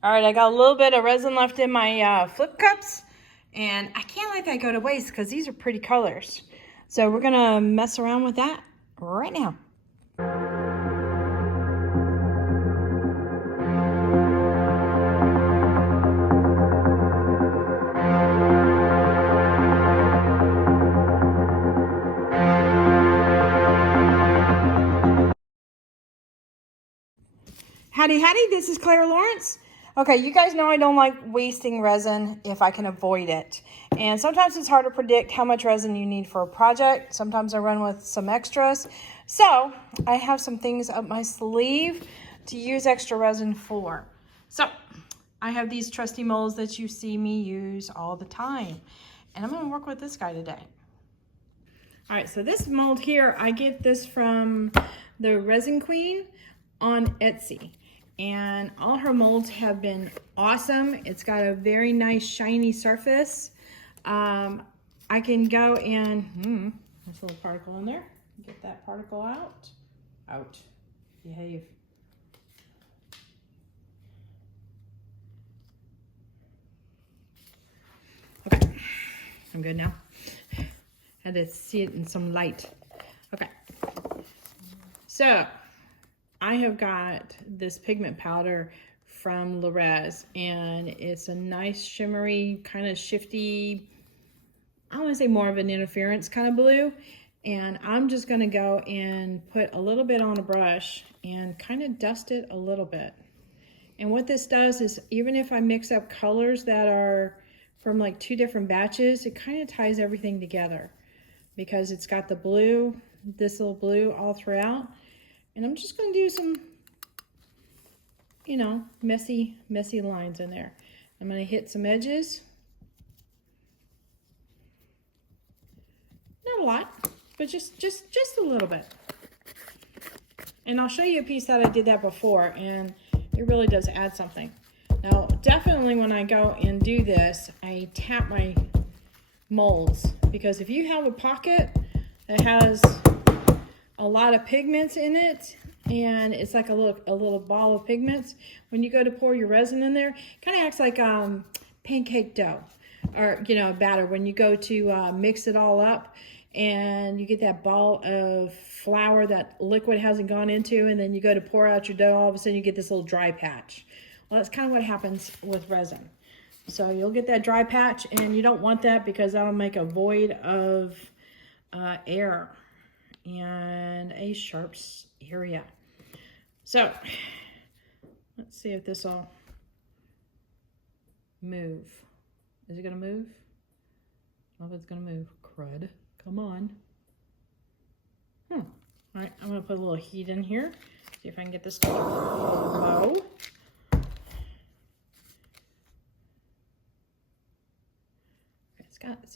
All right, I got a little bit of resin left in my flip cups, and I can't let that go to waste because these are pretty colors. So we're gonna mess around with that right now. Howdy, howdy, this is Clara Lawrence. Okay, you guys know I don't like wasting resin if I can avoid it. And sometimes it's hard to predict how much resin you need for a project. Sometimes I run with some extras. So I have some things up my sleeve to use extra resin for. So I have these trusty molds that you see me use all the time. And I'm gonna work with this guy today. All right, so this mold here, I get this from the Resin Queen on Etsy. And all her molds have been awesome. It's got a very nice shiny surface. I can go and, there's a little particle in there. Get that particle out. Out. Behave. Okay, I'm good now. Had to see it in some light. Okay, so I have got this pigment powder from Resin, and it's a nice shimmery, kind of shifty, I want to say more of an interference kind of blue. And I'm just going to go and put a little bit on a brush and kind of dust it a little bit. And what this does is, even if I mix up colors that are from like 2 different batches, it kind of ties everything together because it's got the blue, this little blue all throughout. And I'm just going to do some, you know, messy lines in there. I'm going to hit some edges. Not a lot, but just a little bit. And I'll show you a piece that I did that before, and it really does add something. Now, definitely when I go and do this, I tap my molds, because if you have a pocket that has a lot of pigments in it, and it's like a little ball of pigments, when you go to pour your resin in there, it kind of acts like pancake dough, or, you know, batter. When you go to mix it all up, and you get that ball of flour that liquid hasn't gone into, and then you go to pour out your dough, all of a sudden you get this little dry patch. Well, that's kind of what happens with resin. So you'll get that dry patch, and you don't want that because that'll make a void of air and a sharp area. So let's see if this will move. Is it gonna move? I don't know if it's gonna move. Crud. Come on. All right, I'm gonna put a little heat in here. See if I can get this to flow.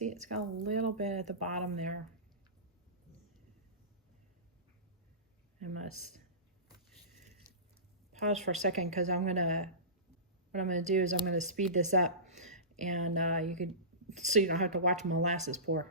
It's got a little bit at the bottom there. I must pause for a second because what I'm gonna do is I'm gonna speed this up, and so you don't have to watch molasses pour.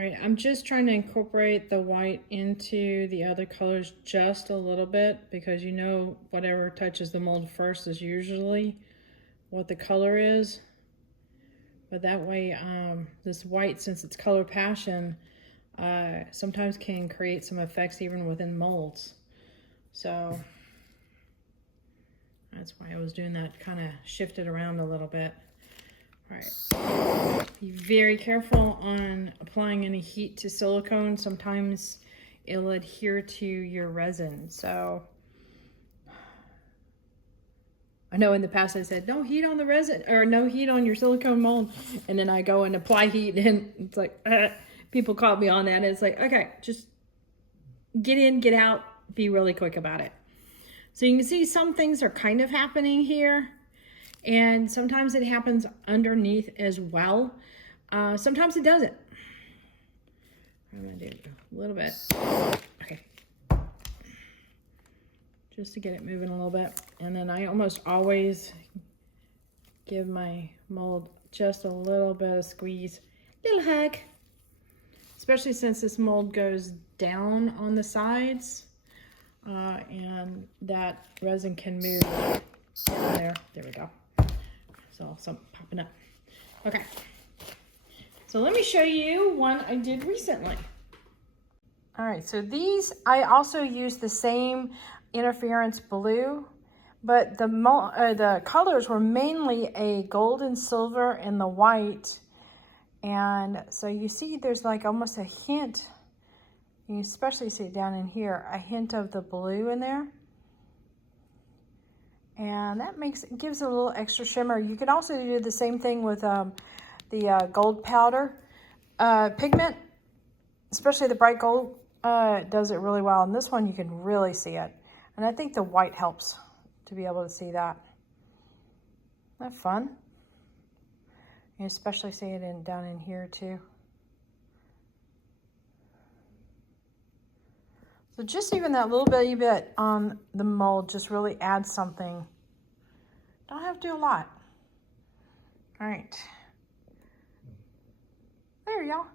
All right, I'm just trying to incorporate the white into the other colors just a little bit, because you know whatever touches the mold first is usually what the color is. But that way, this white, since it's color passion, sometimes can create some effects even within molds. So that's why I was doing that, kind of shifted around a little bit. All right, be very careful on applying any heat to silicone. Sometimes it'll adhere to your resin. So I know in the past I said, no heat on the resin, or no heat on your silicone mold. And then I go and apply heat and it's like, people caught me on that. And it's like, okay, just get in, get out, be really quick about it. So you can see some things are kind of happening here. And sometimes it happens underneath as well. Sometimes it doesn't. I'm gonna do a little bit. Okay. Just to get it moving a little bit. And then I almost always give my mold just a little bit of squeeze. Little hug. Especially since this mold goes down on the sides. And that resin can move there. There we go. So something popping up. Okay. So let me show you one I did recently. All right, so these, I also used the same interference blue, but the colors were mainly a gold and silver and the white. And so you see there's like almost a hint, you especially see it down in here, a hint of the blue in there. And that gives it a little extra shimmer. You can also do the same thing with the gold powder pigment, especially the bright gold does it really well. And this one you can really see it. And I think the white helps to be able to see that. Isn't that fun? You especially see it down in here too. So just even that little bitty bit on the mold just really adds something. Don't have to do a lot. All right. There you go.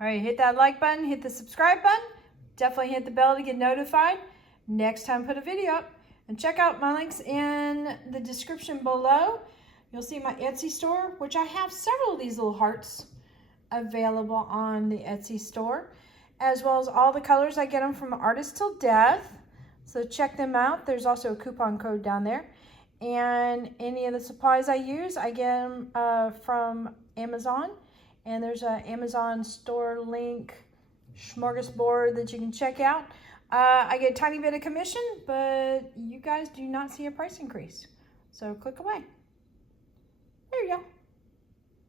All right, hit that like button, hit the subscribe button. Definitely hit the bell to get notified next time I put a video up. And check out my links in the description below. You'll see my Etsy store, which I have several of these little hearts available on the Etsy store, as well as all the colors. I get them from Artist Till Death. So check them out. There's also a coupon code down there. And any of the supplies I use, I get them from Amazon. And there's an Amazon store link smorgasbord that you can check out. I get a tiny bit of commission, but you guys do not see a price increase. So click away. There you go.